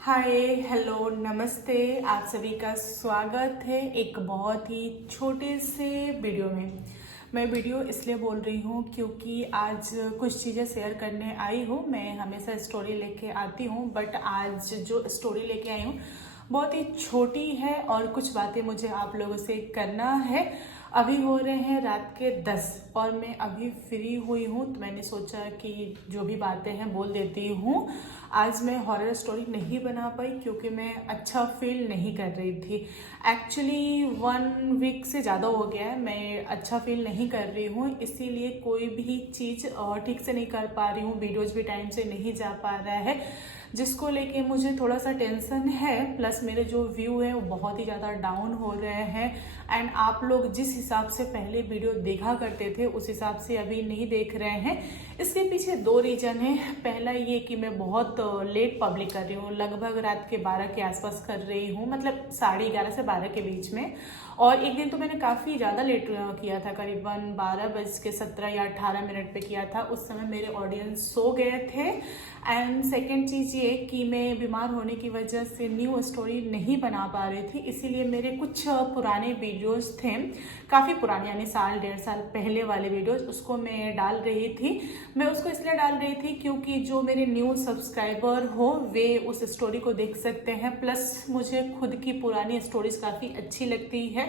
हाय, hello, नमस्ते। आप सभी का स्वागत है एक बहुत ही छोटे से वीडियो में। मैं वीडियो इसलिए बोल रही हूँ क्योंकि आज कुछ चीज़ें शेयर करने आई हूँ। मैं हमेशा स्टोरी लेके आती हूँ, बट आज जो स्टोरी लेके आई हूँ बहुत ही छोटी है और कुछ बातें मुझे आप लोगों से करना है। अभी हो रहे हैं रात के 10 और मैं अभी फ्री हुई हूँ, तो मैंने सोचा कि जो भी बातें हैं बोल देती हूँ। आज मैं हॉरर स्टोरी नहीं बना पाई क्योंकि मैं अच्छा फील नहीं कर रही थी। एक्चुअली 1 वीक से ज़्यादा हो गया है मैं अच्छा फील नहीं कर रही हूँ, इसीलिए कोई भी चीज़ ठीक से नहीं कर पा रही हूँ। वीडियोज़ भी टाइम से नहीं जा पा रहा है, जिसको लेके मुझे थोड़ा सा टेंशन है। प्लस मेरे जो व्यू है वो बहुत ही ज़्यादा डाउन हो रहे हैं। एंड आप लोग जिस हिसाब से पहले वीडियो देखा करते थे उस हिसाब से अभी नहीं देख रहे हैं। इसके पीछे 2 रीज़न है। पहला ये कि मैं बहुत लेट पब्लिक कर रही हूँ, लगभग रात के 12 के आसपास कर रही हूँ, मतलब 11:30 से 12 के बीच में। और एक दिन तो मैंने काफ़ी ज़्यादा लेट किया था, करीबन 12:17 या 18 पे किया था। उस समय मेरे ऑडियंस सो गए थे। एंड सेकेंड चीज़ ये कि मैं बीमार होने की वजह से न्यू स्टोरी नहीं बना पा रही थी, इसीलिए मेरे कुछ पुराने वीडियोस थे, काफ़ी पुराने, यानी साल 1.5 साल पहले वाले वीडियोस, उसको मैं डाल रही थी। मैं उसको इसलिए डाल रही थी क्योंकि जो मेरे न्यू सब्सक्राइबर हो वे उस स्टोरी को देख सकते हैं। प्लस मुझे खुद की पुरानी स्टोरीज काफ़ी अच्छी लगती है,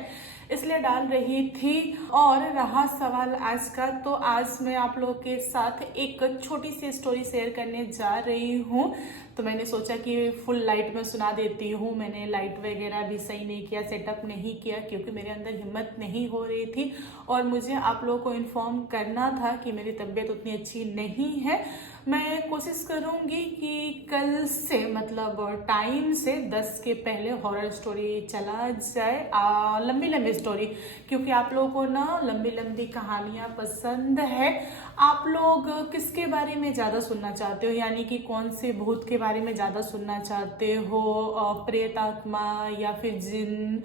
इसलिए डाल रही थी। और रहा सवाल आज का, तो आज मैं आप लोगों के साथ एक छोटी सी स्टोरी शेयर करने जा रही हूँ। तो मैंने सोचा कि फुल लाइट में सुना देती हूँ। मैंने लाइट वगैरह भी सही नहीं किया, सेटअप नहीं किया, क्योंकि मेरे अंदर हिम्मत नहीं हो रही थी और मुझे आप लोगों को इन्फॉर्म करना था कि मेरी तबीयत उतनी अच्छी नहीं है। मैं कोशिश करूँगी कि कल से, मतलब टाइम से 10 के पहले हॉरर स्टोरी चला जाए, लंबी लंबी स्टोरी, क्योंकि आप लोगों को ना लंबी लंबी कहानियाँ पसंद है। आप लोग किसके बारे में ज़्यादा सुनना चाहते हो, यानी कि कौन से भूत के बारे में ज़्यादा सुनना चाहते हो? प्रेत आत्मा या फिर जिन,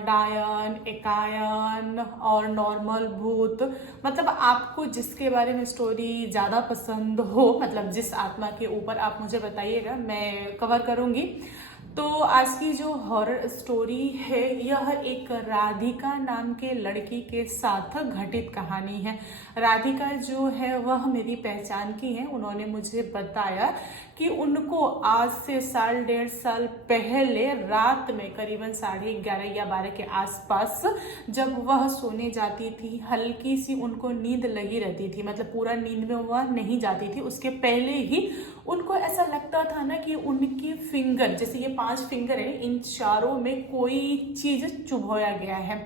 डायन, एकायन और नॉर्मल भूत, मतलब आपको जिसके बारे में स्टोरी ज़्यादा पसंद हो, मतलब जिस आत्मा के ऊपर, आप मुझे बताइएगा, मैं कवर करूँगी। तो आज की जो हॉरर स्टोरी है यह एक राधिका नाम के लड़की के साथ घटित कहानी है। राधिका जो है वह मेरी पहचान की है। उन्होंने मुझे बताया कि उनको आज से 1.5 साल पहले रात में करीबन 11:30 या 12 के आसपास जब वह सोने जाती थी, हल्की सी उनको नींद लगी रहती थी, मतलब पूरा नींद में वह नहीं जाती थी। उसके पहले ही उनको ऐसा लगता था ना कि उनकी फिंगर, जैसे ये 5 फिंगर है, इन चारों में कोई चीज चुभोया गया है।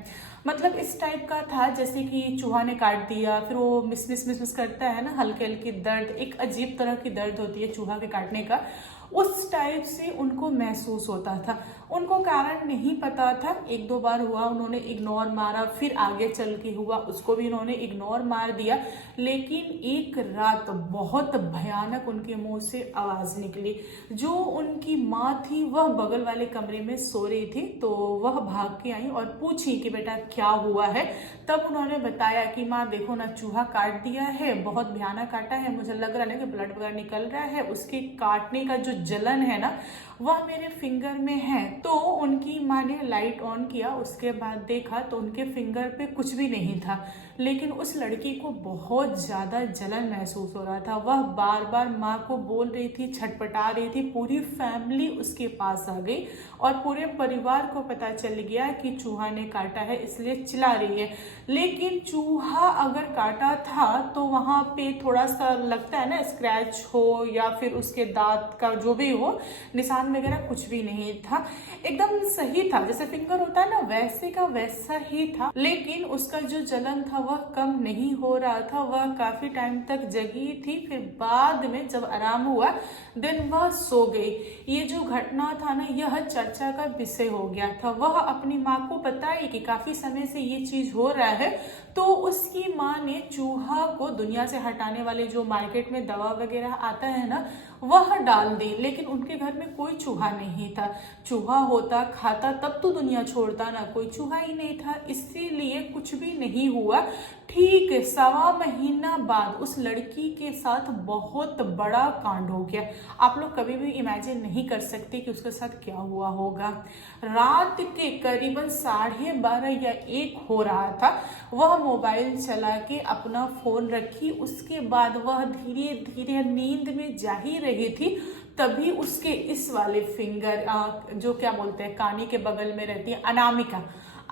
मतलब इस टाइप का था जैसे कि चूहा ने काट दिया, फिर वो मिस मिस मिस मिस करता है ना, हल्की हल्की दर्द, एक अजीब तरह की दर्द होती है चूहा के काटने का, उस टाइप से उनको महसूस होता था। उनको कारण नहीं पता था। 1-2 बार हुआ, उन्होंने इग्नोर मारा, फिर आगे चल के हुआ, उसको भी उन्होंने इग्नोर मार दिया। लेकिन एक रात बहुत भयानक उनके मुंह से आवाज निकली। जो उनकी माँ थी वह बगल वाले कमरे में सो रही थी, तो वह भाग के आई और पूछी कि बेटा क्या हुआ है। तब उन्होंने बताया कि माँ देखो ना, चूहा काट दिया है, बहुत भयानक काटा है, मुझे लग रहा है कि ब्लड वगैरह निकल रहा है, उसके काटने का जो जलन है ना वह मेरे फिंगर में है। तो उनकी माँ ने लाइट ऑन किया, उसके बाद देखा तो उनके फिंगर पे कुछ भी नहीं था, लेकिन उस लड़की को बहुत ज्यादा जलन महसूस हो रहा था। वह बार बार माँ को बोल रही थी, छटपटा रही थी। पूरी फैमिली उसके पास आ गई और पूरे परिवार को पता चल गया कि चूहा ने काटा है, इसलिए चिल्ला रही है। लेकिन चूहा अगर काटा था तो वहां पे थोड़ा सा लगता है ना, स्क्रैच हो या फिर उसके दांत का जो भी हो, निशान वगैरह कुछ भी नहीं था, एकदम सही था, जैसे फिंगर होता है ना वैसे का वैसा ही था। लेकिन उसका जो जलन था वह कम नहीं हो रहा था। वह काफी टाइम तक जगी थी, फिर बाद में जब आराम हुआ देन वह सो गई। ये जो घटना था ना यह चर्चा का विषय हो गया था। वह अपनी माँ को बताई कि काफी समय से ये चीज हो रहा है, तो उसकी माँ ने चूहा को दुनिया से हटाने वाले जो मार्केट में दवा वगैरह आता है ना, वह डाल दी, लेकिन उनके घर में कोई चूहा नहीं था। चूहा होता खाता तब तो दुनिया छोड़ता ना, कोई चूहा ही नहीं था, इसीलिए कुछ भी नहीं हुआ। ठीक 1.25 महीना बाद उस लड़की के साथ बहुत बड़ा कांड हो गया। आप लोग कभी भी इमेजिन नहीं कर सकते कि उसके साथ क्या हुआ होगा। रात के करीबन 12:30 या 1 हो रहा था, वह मोबाइल चला के अपना फोन रखी, उसके बाद वह धीरे धीरे नींद में जा ही रही थी, तभी उसके इस वाले फिंगर जो क्या बोलते हैं कानी के बगल में रहती है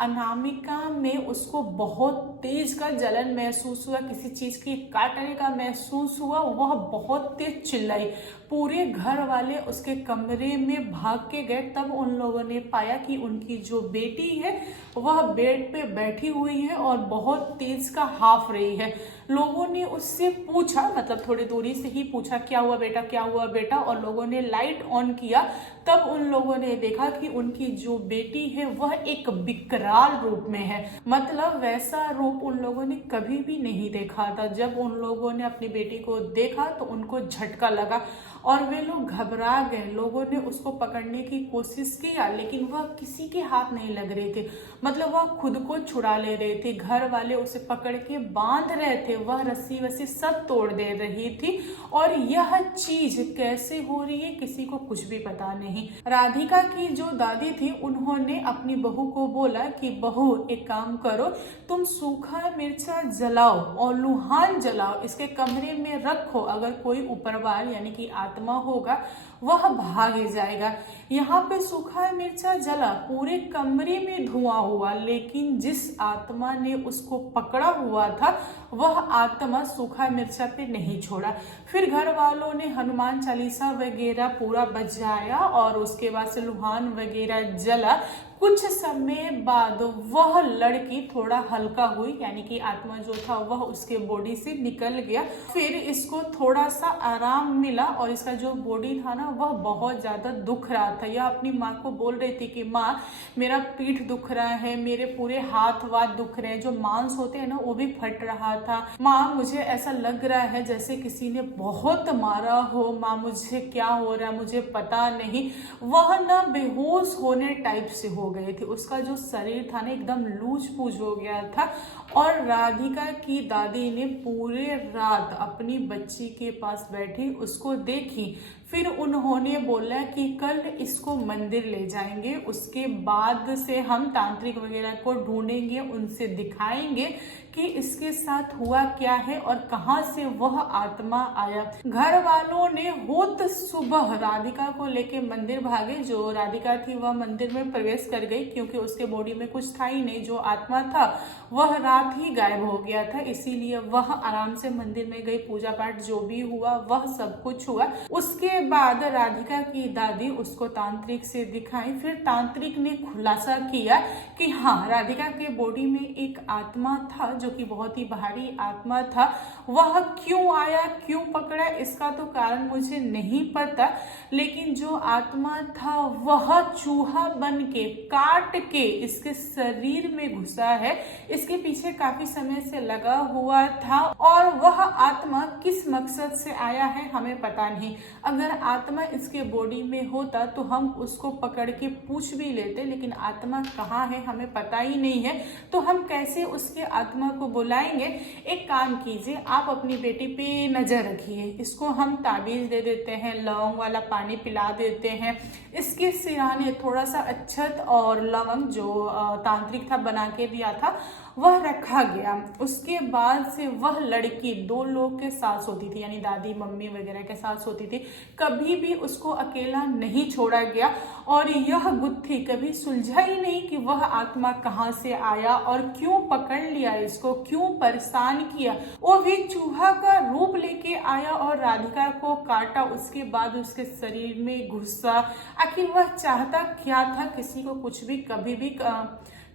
अनामिका में उसको बहुत तेज का जलन महसूस हुआ, किसी चीज की काटने का महसूस हुआ। वह बहुत तेज चिल्लाई, पूरे घर वाले उसके कमरे में भाग के गए। तब उन लोगों ने पाया कि उनकी जो बेटी है वह बेड पे बैठी हुई है और बहुत तेज का हाफ रही है। लोगों ने उससे पूछा, मतलब थोड़ी दूरी से ही पूछा, क्या हुआ बेटा, क्या हुआ बेटा, और लोगों ने लाइट ऑन किया। तब उन लोगों ने देखा कि उनकी जो बेटी है वह एक विकराल रूप में है, मतलब वैसा रूप उन लोगों ने कभी भी नहीं देखा था। जब उन लोगों ने अपनी बेटी को देखा तो उनको झटका लगा और वे लोग घबरा गए। लोगों ने उसको पकड़ने की कोशिश किया, लेकिन वह किसी के हाथ नहीं लग रहे थे, मतलब वह खुद को छुड़ा ले रहे थे। घर वाले उसे पकड़ के बांध रहे थे, वह रस्सी वस्सी सब तोड़ दे रही थी, और यह चीज कैसे हो रही है किसी को कुछ भी पता नहीं। राधिका की जो दादी थी उन्होंने अपनी बहू को बोला कि बहू एक काम करो, तुम सूखा मिर्चा जलाओ और लुहान जलाओ, इसके कमरे में रखो, अगर कोई ऊपरवाल यानी कि आत्मा होगा वह भाग जाएगा। यहाँ पे सूखा मिर्चा जला, पूरे कमरे में धुआं हुआ, लेकिन जिस आत्मा ने उसको पकड़ा हुआ था वह आत्मा सूखा मिर्चा पे नहीं छोड़ा। फिर घर वालों ने हनुमान चालीसा वगैरह पूरा बजाया और उसके बाद से लुहान वगैरह जला। कुछ समय बाद वह लड़की थोड़ा हल्का हुई, यानी कि आत्मा जो था वह उसके बॉडी से निकल गया। फिर इसको थोड़ा सा आराम मिला और इसका जो बॉडी था ना वह बहुत ज्यादा दुख रहा था। यह अपनी माँ को बोल रही थी कि माँ मेरा पीठ दुख रहा है, मेरे पूरे हाथ वाथ दुख रहे हैं, जो मांस होते हैं ना वो भी फट रहा था। माँ मुझे ऐसा लग रहा है जैसे किसी ने बहुत मारा हो, माँ मुझे क्या हो रहा है मुझे पता नहीं। वह ना बेहोश होने टाइप से हो गए थे, उसका जो शरीर था ना एकदम लूज पूज हो गया था। और राधिका की दादी ने पूरे रात अपनी बच्ची के पास बैठी उसको देखी। फिर उन्होंने बोला कि कल इसको मंदिर ले जाएंगे, उसके बाद से हम तांत्रिक वगैरह को ढूंढेंगे, उनसे दिखाएंगे कि इसके साथ हुआ क्या है और कहां से वह आत्मा आया। घर वालों ने होत सुबह राधिका को लेके मंदिर भागे। जो राधिका थी वह मंदिर में प्रवेश कर गई, क्योंकि उसके बॉडी में कुछ था ही नहीं। जो आत्मा था वह रात ही गायब हो गया था, इसीलिए वह आराम से मंदिर में गई, पूजा पाठ जो भी हुआ वह सब कुछ हुआ। उसके बाद राधिका की दादी उसको तांत्रिक से दिखाई। फिर तांत्रिक ने खुलासा किया कि हाँ, राधिका के बॉडी में एक आत्मा था जो कि बहुत ही भारी आत्मा था। वह क्यों आया, क्यों पकड़ा, इसका तो कारण मुझे नहीं पता, लेकिन जो आत्मा था वह चूहा बन के काट के इसके शरीर में घुसा है। इसके पीछे काफी समय से लगा हुआ था और वह आत्मा किस मकसद से आया है हमें पता नहीं। अगर आत्मा इसके बॉडी में होता तो हम उसको पकड़ के पूछ भी लेते, लेकिन आत्मा कहाँ है हमें पता ही नहीं है, तो हम कैसे उसके आत्मा को बुलाएंगे। एक काम कीजिए, आप अपनी बेटी पे नजर रखिए, इसको हम ताबीज दे देते हैं, लौंग वाला पानी पिला देते हैं, इसके सिराने थोड़ा सा अक्षत और लवंग जो तांत्रिक था बना के दिया था वह रखा गया। उसके बाद से वह लड़की 2 लोग के साथ सोती थी, यानी दादी मम्मी वगैरह के साथ सोती थी, कभी भी उसको अकेला नहीं छोड़ा गया। और यह गुत्थी कभी सुलझा ही नहीं कि वह आत्मा कहाँ से आया और क्यों पकड़ लिया इसको, क्यों परेशान किया। वो भी चूहा का रूप लेके आया और राधिका को काटा, उसके बाद उसके शरीर में घुसा। आखिर वह चाहता क्या था, किसी को कुछ भी कभी भी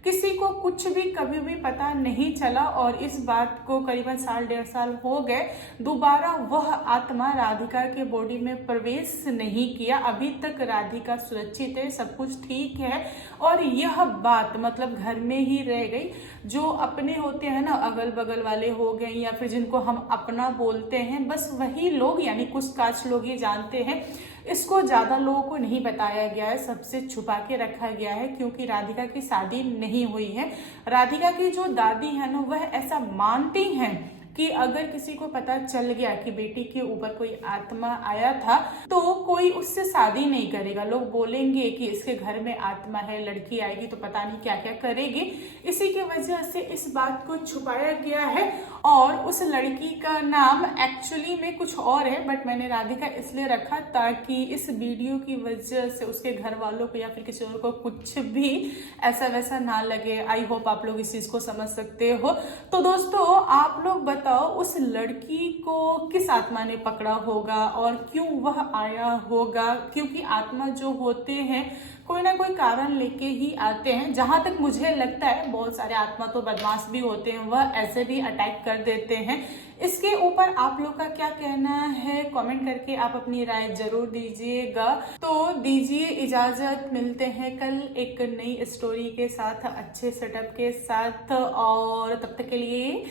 किसी को कुछ भी कभी भी पता नहीं चला और इस बात को करीबन साल 1.5 साल हो गए, दोबारा वह आत्मा राधिका के बॉडी में प्रवेश नहीं किया। अभी तक राधिका सुरक्षित है, सब कुछ ठीक है और यह बात मतलब घर में ही रह गई। जो अपने होते हैं ना, अगल बगल वाले हो गए या फिर जिनको हम अपना बोलते हैं, बस वही लोग यानी कुछ काच लोग ही जानते हैं। इसको ज्यादा लोगों को नहीं बताया गया है, सबसे छुपा के रखा गया है क्योंकि राधिका की शादी नहीं हुई है। राधिका की जो दादी है ना, वह ऐसा मानती हैं कि अगर किसी को पता चल गया कि बेटी के ऊपर कोई आत्मा आया था तो कोई उससे शादी नहीं करेगा। लोग बोलेंगे कि इसके घर में आत्मा है, लड़की आएगी तो पता नहीं क्या क्या करेगी। इसी की वजह से इस बात को छुपाया गया है और उस लड़की का नाम एक्चुअली में कुछ और है, बट मैंने राधिका इसलिए रखा ताकि इस वीडियो की वजह से उसके घर वालों को या फिर किसी और को कुछ भी ऐसा वैसा ना लगे। आई होप आप लोग इस चीज को समझ सकते हो। तो दोस्तों आप लोग बताओ, उस लड़की को किस आत्मा ने पकड़ा होगा और क्यों वह आया होगा? क्योंकि आत्मा जो होते हैं कोई ना कोई कारण लेके ही आते हैं। जहां तक मुझे लगता है बहुत सारे आत्मा तो बदमाश भी होते हैं, वह ऐसे भी अटैक कर देते हैं। इसके ऊपर आप लोग का क्या कहना है कमेंट करके आप अपनी राय जरूर दीजिएगा। तो दीजिए इजाजत, मिलते हैं कल एक नई स्टोरी के साथ, अच्छे सेटअप के साथ। और तब तक के लिए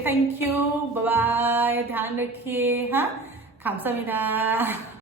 थैंक यू, बाय, ध्यान रखिए। हाँ, खामसामीदा।